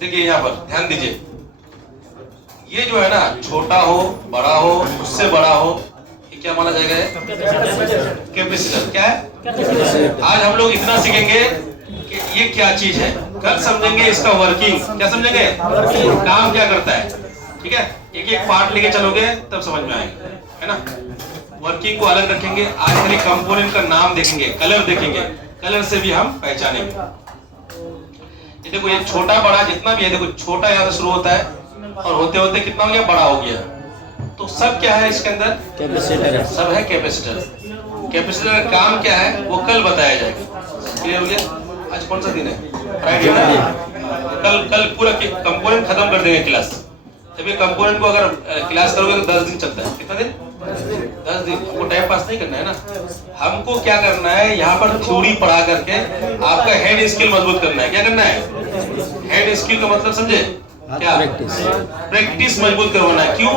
देखिए यहाँ पर ध्यान दीजिए, ये जो है ना छोटा हो बड़ा हो उससे बड़ा हो, ये क्या माना जाएगा? कैपेसिटर। क्या है? आज हम लोग इतना सीखेंगे कि ये क्या चीज है, कल समझेंगे इसका वर्किंग। क्या समझेंगे? काम क्या करता है। ठीक है, एक एक पार्ट लेके चलोगे तब समझ में आएगा, है ना। वर्किंग को अलग रखेंगे, आज खाली कंपोनेंट का नाम देखेंगे, कलर देखेंगे, कलर से भी हम पहचानेंगे। ये देखो, ये छोटा बड़ा जितना भी है, देखो छोटा यहाँ से शुरू होता है और होते होते कितना हो गया? बड़ा हो गया। तो सब क्या है इसके अंदर? कैपेसिटर। सब है कैपेसिटर। कैपेसिटर का काम क्या है वो कल बताया जाएगा। क्लियर हो गया? आज कौन सा दिन है? फ्राइडे ना। कल पूरा कंपोनेंट खत्म कर देंगे क्लास। जब ये कंपोनेंट को अगर क्लास करोगे तो 10 दिन चलता है। कितना दिन? 10 दिन। हमको टाइम पास नहीं करना है ना, हमको क्या करना है, यहाँ पर थ्योरी पढ़ा करके आपका हेड स्किल मजबूत करना है। क्या करना है? हेड स्किल का मतलब समझे? क्या? प्रैक्टिस मजबूत करवाना है। क्यों?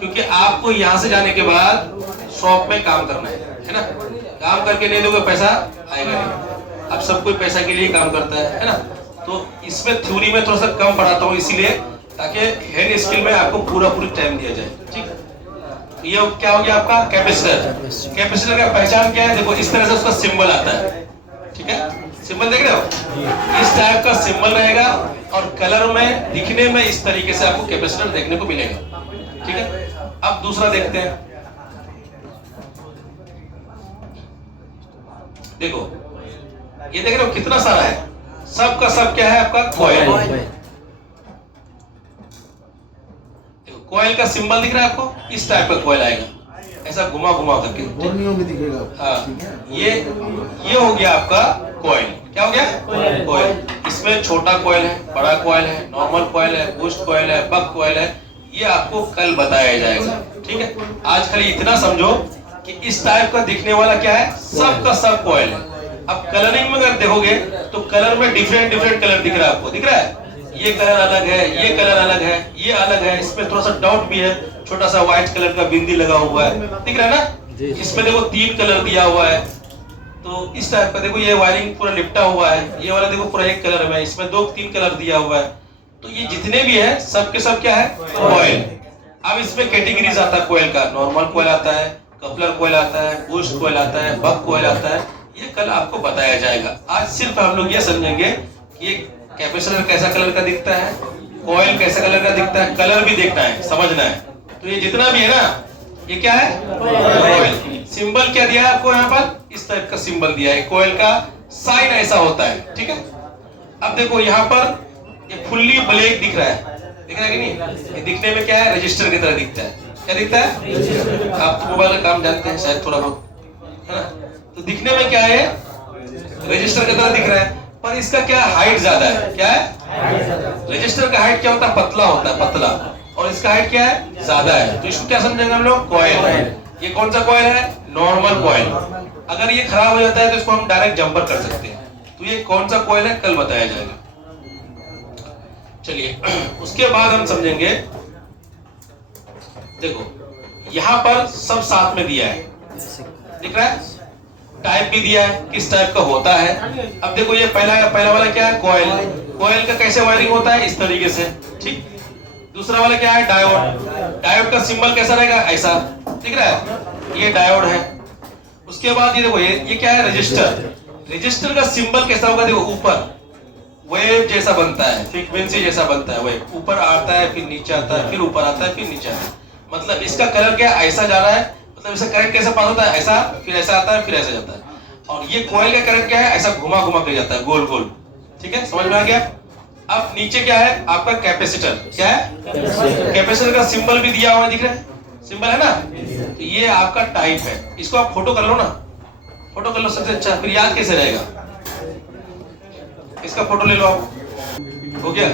क्योंकि आपको यहाँ से जाने के बाद शॉप में काम करना है ना। काम करके नहीं दोगे पैसा आएगा नहीं। अब सब कोई पैसा के लिए काम करता है ना। तो इसमें थ्योरी में थोड़ा सा कम पढ़ाता हूँ इसीलिए, ताकि हेड स्किल में आपको पूरा टाइम दिया जाए। ठीक, ये क्या हो गया आपका? कैपेसिटर। कैपेसिटर का पहचान क्या है? देखो इस तरह से उसका सिंबल आता है। ठीक है, सिंबल देख रहे हो? इस टाइप का सिंबल रहेगा और कलर में दिखने में इस तरीके से आपको कैपेसिटर देखने को मिलेगा। ठीक है, अब दूसरा देखते हैं। देखो ये देख रहे हो कितना सारा है, सब का सब क्या है आपका? कॉइल। कॉइल का सिंबल दिख रहा है आपको? इस टाइप का कॉइल आएगा, ऐसा घुमा घुमा करके दिखेगा। हाँ, ये हो गया आपका कॉइल। क्या हो गया? कॉइल। इसमें छोटा कॉइल है, बड़ा कॉइल है, नॉर्मल कॉइल है, बूस्ट कॉइल है, बक कॉइल है। ये आपको कल बताया जाएगा। ठीक है, आज खाली इतना समझो कि इस टाइप का दिखने वाला क्या है? सब का सब कॉइल है। अब कलरिंग में अगर देखोगे तो कलर में डिफरेंट कलर दिख रहा है आपको। दिख रहा है? ये कलर अलग है, ये कलर अलग है, ये अलग है। इसमें थोड़ा सा डाउट भी है, छोटा सा व्हाइट कलर का बिंदी लगा हुआ है। दिख रहा है ना? इसमें देखो 3 कलर दिया हुआ है। तो इस टाइप का देखो, ये वायरिंग पूरा लिपटा हुआ है। ये वाला देखो पूरा एक कलर में, इसमें 2-3 कलर दिया हुआ है। तो ये जितने भी है सब के सब क्या है? कॉइल। अब इसमें कैटेगरीज आता है कॉइल का। नॉर्मल कॉइल आता है, कपलर कॉइल आता है, बूस्ट कॉइल आता है, बक कॉइल आता है। ये कल आपको बताया जाएगा। आज सिर्फ हम लोग ये समझेंगे कि ये कैपेसिटर कैसा कलर का दिखता है, कॉइल कैसा कलर का दिखता है, कलर भी देखना है, समझना है। तो ये जितना भी है ना, ये क्या है? कॉइल। सिंबल क्या दिया है आपको? यहाँ पर इस टाइप का सिंबल दिया है। कॉइल का साइन ऐसा होता है। ठीक है, अब देखो यहाँ पर ये फुल्ली ब्लैक दिख रहा है। दिख रहा है कि नहीं? ये दिखने में क्या है? रजिस्टर की तरह दिखता है। क्या दिखता है? आप मोबाइल का काम जानते हैं शायद थोड़ा बहुत, है ना। तो दिखने में क्या है? रजिस्टर की तरह दिख रहा है, पर इसका क्या हाइट ज्यादा है। क्या है? रजिस्टर का हाइट क्या होता है? पतला होता है, पतला। और इसका हाइट क्या है? ज्यादा है। तो इसको क्या समझेंगे हम लोग? कॉइल। ये कौन सा कॉइल है? Normal coil. अगर ये खराब हो जाता है तो इसको हम डायरेक्ट जंपर कर सकते हैं। तो ये कौन सा कॉइल है कल बताया जाएगा। चलिए उसके बाद हम समझेंगे। देखो यहाँ पर सब साथ में दिया है, दिख रहा है? टाइप भी दिया है, किस टाइप का होता है। अब देखो ये पहला वाला क्या है? कॉइल। कॉइल का कैसे वायरिंग होता है? इस तरीके से। ठीक, दूसरा वाला क्या है? डायोड। डायोड का सिंबल कैसा रहेगा? ऐसा। दिख रहा है? ये डायोड है। उसके बाद ये देखो, ये क्या है? रजिस्टर। रजिस्टर का सिंबल कैसा होगा? देखो ऊपर वेव जैसा बनता है, फ्रीक्वेंसी जैसा बनता है। वेव ऊपर आता है, फिर नीचे आता है, फिर ऊपर आता है, फिर नीचे आता है। मतलब इसका कलर क्या? ऐसा जा रहा है। मतलब इसका करंट कैसे पास होता है? ऐसा, फिर ऐसा आता है, फिर ऐसा जाता है। और ये कॉइल का करंट क्या है? ऐसा घुमा घुमा कर जाता है, गोल गोल। ठीक है, समझ में आ गया? अब नीचे क्या है आपका? कैपेसिटर। क्या है? कैपेसिटर का सिंबल भी दिया हुआ है, दिख रहा है? सिंबल है ना। तो ये आपका टाइप है। इसको आप फोटो कर लो ना, फोटो कर लो सबसे अच्छा, फिर याद कैसे रहेगा? इसका फोटो ले लो आप। हो गया?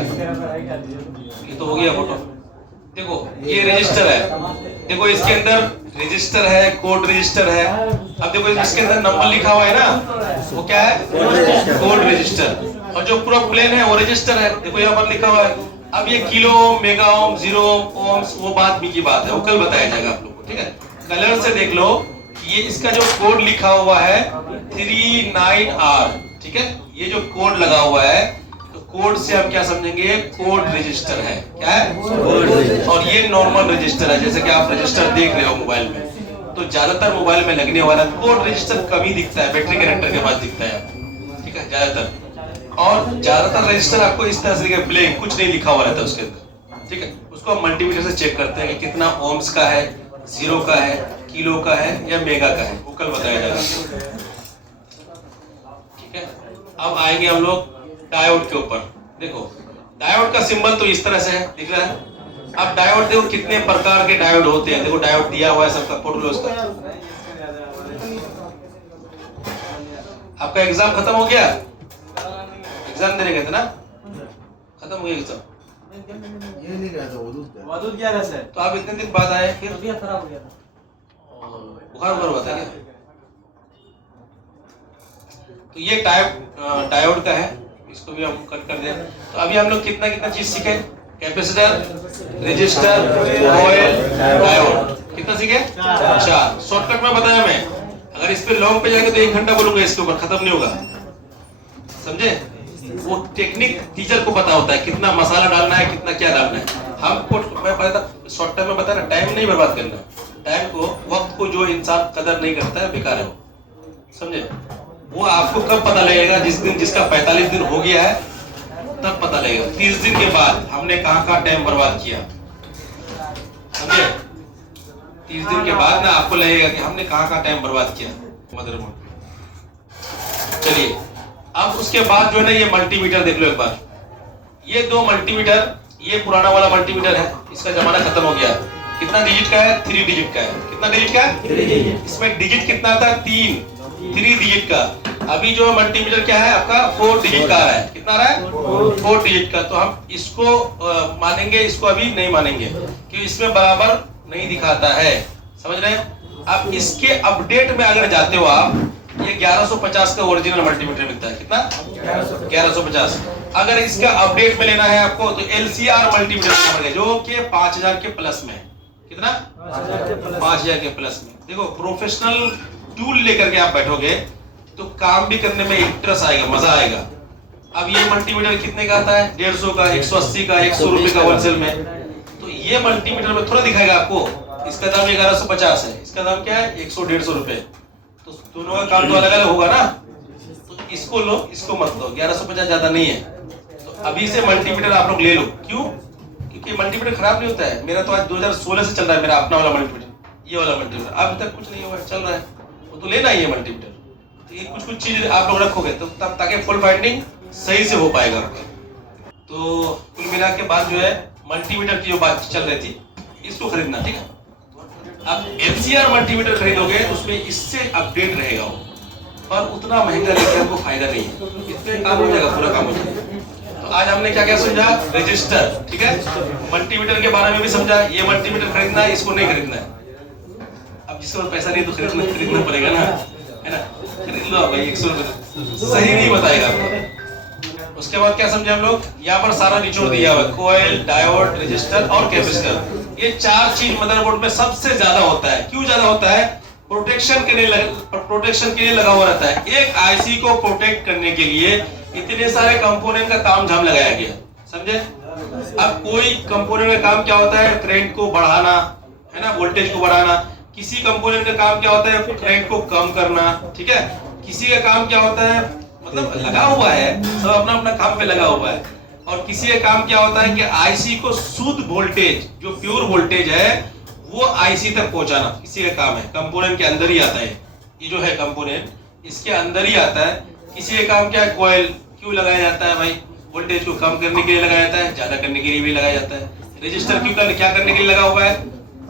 ये तो हो गया फोटो। देखो ये रजिस्टर है। देखो इसके अंदर रजिस्टर है, कोड रजिस्टर है। अब देखो इसके अंदर नंबर लिखा हुआ है ना, वो क्या है? Code register. और जो पूरा प्लेन है वो रजिस्टर है। देखो यहाँ पर लिखा हुआ है। अब ये kilo ohm, mega ohm, 0 ohms, वो बात भी की बात है, वो कल बताया जाएगा आप लोग को। ठीक है, कलर से देख लो। ये इसका जो कोड लिखा हुआ है 39R। ठीक है, ये जो कोड लगा हुआ है, तो कोड से हम क्या समझेंगे, कोड रजिस्टर है। क्या है? और ये नॉर्मल रजिस्टर है, जैसे कि आप रजिस्टर देख रहे हो मोबाइल में, तो ज्यादातर मोबाइल में लगने वाला कोड रजिस्टर कम ही दिखता है, बैटरी कनेक्टर के पास दिखता है, ठीक है, ज्यादातर। और ज्यादातर रजिस्टर आपको इस तरह से ब्लैंक, कुछ नहीं लिखा हुआ रहता है उसके अंदर, ठीक है। उसको हम मल्टीमीटर से चेक करते हैं कि कितना ओम्स का है, जीरो का है, किलो का है या मेगा का है, वो कल बताया जाएगा, ठीक है। अब आएंगे हम लोग डायोड के ऊपर। देखो डायोड का सिंबल तो इस तरह से है, दिख रहा है। अब डायोड देखो कितने प्रकार के डायोड होते हैं, देखो डायोड दिया हुआ है सबका, फोटो लो उसका। आपका एग्जाम खत्म हो गया, एग्जाम देने गए थे ना, खत्म हो गया एग्जाम, ये नहीं गया था, वदूद गया था सर। तो आप इतने दिन बाद आए, फिर तबीयत खराब हो गया था, बुखार हुआ था क्या? तो ये डायोड का है, इसको भी हम कट कर दें। तो अभी हम लोग कितना कितना चीज सीखे, कैपेसिटर, रजिस्टर, कॉइल, डायोड, कितना सीखे? 4। शॉर्टकट में बताया मैं, अगर इस पे लॉन्ग पे जाएंगे तो 1 घंटा बोलूंगा, इसके ऊपर खत्म नहीं होगा, समझे? वो टेक्निक टीचर को पता होता है, कितना मसाला डालना है, कितना क्या डालना है। हमको मैं पता शॉर्ट टाइम में बता रहा, टाइम नहीं बर्बाद करना, टाइम को, वक्त को जो इंसान कदर नहीं करता है बेकार है वो, समझे? वो आपको कब पता लगेगा, जिस दिन जिसका 45 दिन हो गया है तब पता लगेगा। 30 दिन के बाद हमने कहाँ टाइम बर्बाद किया, समझे? 30 दिन के बाद ना आपको लगेगा कि हमने कहाँ टाइम बर्बाद किया मदरमोड। चलिए अब उसके बाद जो है ना, ये मल्टीमीटर देख लो एक बार। ये 2 मल्टीमीटर, ये पुराना वाला मल्टीमीटर है, इसका जमाना खत्म हो गया है। कितना डिजिट का है? 3 डिजिट का है। कितना डिजिट का है? 3 डिजिट। इसमें डिजिट कितना था? 3 डिजिट का। अभी जो मल्टीमीटर क्या है आपका, 4 डिजिट का आ रहा है। कितना आ रहा है? 4 डिजिट का। तो हम इसको मानेंगे, इसको अभी नहीं मानेंगे क्योंकि इसमें बराबर नहीं दिखाता है, समझ रहे हैं? अब इसके अपडेट में अगर जाते हो आप, ये 1150 का ओरिजिनल मल्टीमीटर मिलता है। कितना? 1150। अगर इसका अपडेट में लेना है आपको तो LCR मल्टीमीटर जो कि 5000 के प्लस में। कितना? 5000 के प्लस में। देखो प्रोफेशनल टूल लेकर के आप बैठोगे तो काम भी करने में इंटरेस्ट आएगा, मजा आएगा। अब ये मल्टीमीटर कितने का आता है? 150 का, 180 का, 100 रुपए का होलसेल में। तो ये मल्टीमीटर में थोड़ा दिखाएगा आपको, इसका दाम 1150 है, इसका दाम क्या है? 100-150 रुपए। तो दोनों का काम तो अलग अलग होगा ना, तो इसको लो, इसको मत लो। 1150 ज्यादा नहीं है, तो अभी से मल्टीमीटर आप लोग ले लो। क्यों? क्योंकि मल्टीमीटर खराब नहीं होता है। मेरा तो आज 2016 से चल रहा है, मेरा अपना वाला मल्टीमीटर, ये वाला मल्टीमीटर अभी तक कुछ नहीं हुआ, चल रहा है। वो तो लेना ही है मल्टीमीटर। तो ये कुछ चीज आप लोग रखोगे तो तब ताकि फुल फाइंडिंग सही से हो पाएगा आपका। तो कुल मिला के बाद जो है मल्टीमीटर की जो बात चल रही थी, इसको खरीदना, ठीक है। अब LCR मल्टीमीटर खरीदोगे तो उसमें इससे अपडेट रहेगा वो, पर उतना महंगा लेके आपको फायदा नहीं है, इसमें काम हो जाएगा, पूरा काम हो जाएगा। तो आज हमने क्या क्या समझा? रजिस्टर, ठीक है, मल्टीमीटर के बारे में भी समझा। ये मल्टीमीटर खरीदना है, इसको नहीं खरीदना है। अब जिसके पास पैसा नहीं तो खरीदना पड़ेगा ना, है ना? खरीद लो भाई, 100 रुपए सही नहीं बताएगा आपको। उसके बाद क्या समझे हम लोग? यहाँ पर सारा निचोड़ दिया हुआ है, कोयल, डायोड, रजिस्टर और कैपेसिटर। ये 4 चीज मदरबोर्ड में सबसे ज्यादा होता है। क्यों ज्यादा होता है? प्रोटेक्शन के लिए लगा हुआ रहता है। एक आईसी को प्रोटेक्ट करने के लिए इतने सारे कंपोनेंट का तामझाम लगाया गया, समझे? अब कोई कंपोनेंट का काम क्या होता है? करंट को बढ़ाना, है ना, वोल्टेज को बढ़ाना। किसी कंपोनेंट का काम क्या होता है? करंट को कम करना, ठीक है। किसी का काम क्या होता है, मतलब लगा हुआ है, सब अपना अपना काम पे लगा हुआ है। और किसी का काम क्या होता है कि आईसी को शुद्ध वोल्टेज, जो प्योर वोल्टेज है, वो आईसी तक पहुंचाना किसी का काम है। कंपोनेंट के अंदर ही आता है, ये जो है कंपोनेंट, इसके अंदर ही आता है। किसी का काम क्या है? कॉइल क्यों लगाया जाता है भाई? वोल्टेज को कम करने के लिए लगाया जाता है, ज्यादा करने के लिए भी लगाया जाता है। रजिस्टर क्या करने के लिए लगा हुआ है?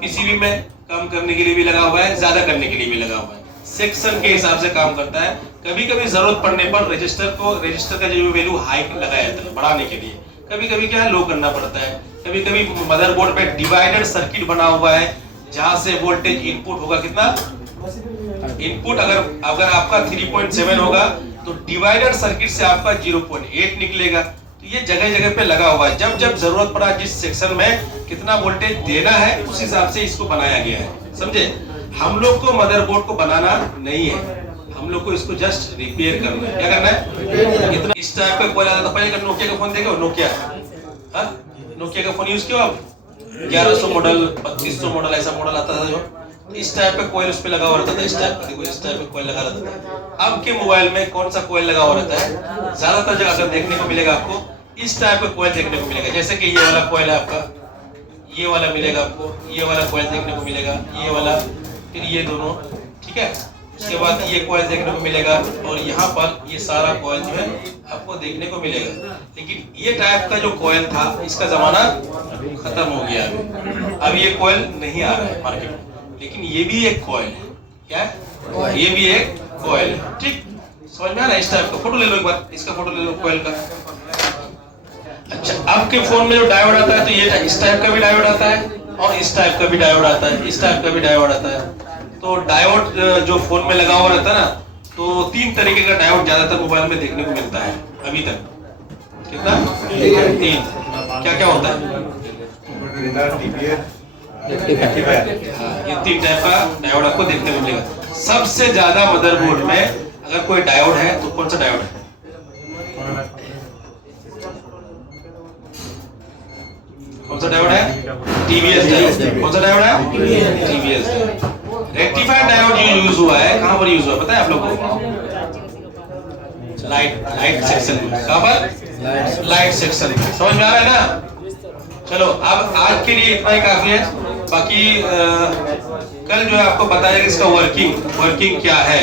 पीसीबी में कम करने के लिए भी लगा हुआ है, ज्यादा करने के लिए भी लगा हुआ है। सेक्शन के हिसाब से काम करता है। कभी कभी जरूरत पड़ने पर रजिस्टर का जो वैल्यू हाई लगाया जाता है बढ़ाने के लिए, कभी कभी क्या है लो करना पड़ता है। कभी कभी मदरबोर्ड पे डिवाइडर सर्किट बना हुआ है जहां से वोल्टेज इनपुट होगा कितना? इनपुट अगर आपका 3.7 होगा तो डिवाइडर सर्किट से आपका 0.8 निकलेगा। तो ये जगह जगह पे लगा हुआ है। जब जब जरूरत पड़ा जिस सेक्शन में कितना वोल्टेज देना है उस हिसाब से इसको बनाया गया है, समझे? हम लोग को मदरबोर्ड को बनाना नहीं है, हम लोग को इसको जस्ट रिपेयर करना है। क्या करना है? इतना इस टाइप का कोयल आता था पहले। का नोकिया का फोन देखो, नोकिया, हाँ नोकिया का फोन यूज किया आप? 1100 मॉडल, 2500 मॉडल ऐसा मॉडल आता था जो इस टाइप का कोयल उस पे लगा हुआ रहता था। इस टाइप का देखो, इस टाइप का कोयल लगा रहता था। अब के मोबाइल में कौन सा कोयल लगा हुआ रहता है? ज्यादातर जगह अगर देखने को मिलेगा आपको इस टाइप का कोयल देखने को मिलेगा। जैसे कि ये वाला कोयल है आपका, ये वाला मिलेगा आपको, ये वाला कोयल देखने को मिलेगा, ये वाला, फिर ये दोनों, ठीक है। उसके बाद ये कोयल देखने को मिलेगा और यहाँ पर ये सारा कोयल जो है आपको देखने को मिलेगा। लेकिन ये टाइप का जो कोयल था इसका जमाना खत्म हो गया अभी। अब ये कोयल नहीं आ रहा है मार्केट में, लेकिन ये भी एक कोयल है। क्या है? ये भी एक कोयल है। ठीक, समझ में आ रहा है? इस टाइप का फोटो ले लो एक बार, इसका फोटो ले लो कोयल का। अच्छा, आपके फोन में जो डायोड आता है तो ये इस टाइप का भी डायोड आता है और इस टाइप का भी डायोड आता है, इस टाइप का भी डायोड आता है। तो डायोड जो फोन में लगा हुआ रहता है ना, तो 3 तरीके का डायोड ज्यादातर मोबाइल में देखने को मिलता है अभी तक। कितना? 3। क्या क्या होता है? ये 3 टाइप का डायोड आपको देखने को मिलेगा। सबसे ज्यादा मदरबोर्ड में अगर कोई डायोड है तो कौन सा डायोड है? कौन सा डायोड है? TVS diode. कौन सा डायोड है? TVS diode. रेक्टिफायर डायोड जो यूज हुआ है, कहां पर यूज हुआ है पता है आप लोग को? लाइट सेक्शन में। कहां पर? लाइट सेक्शन में। समझ में आ रहा है ना? चलो, अब आज के लिए इतना ही काफी है। बाकी कल जो है आपको बताएगा इसका वर्किंग क्या है।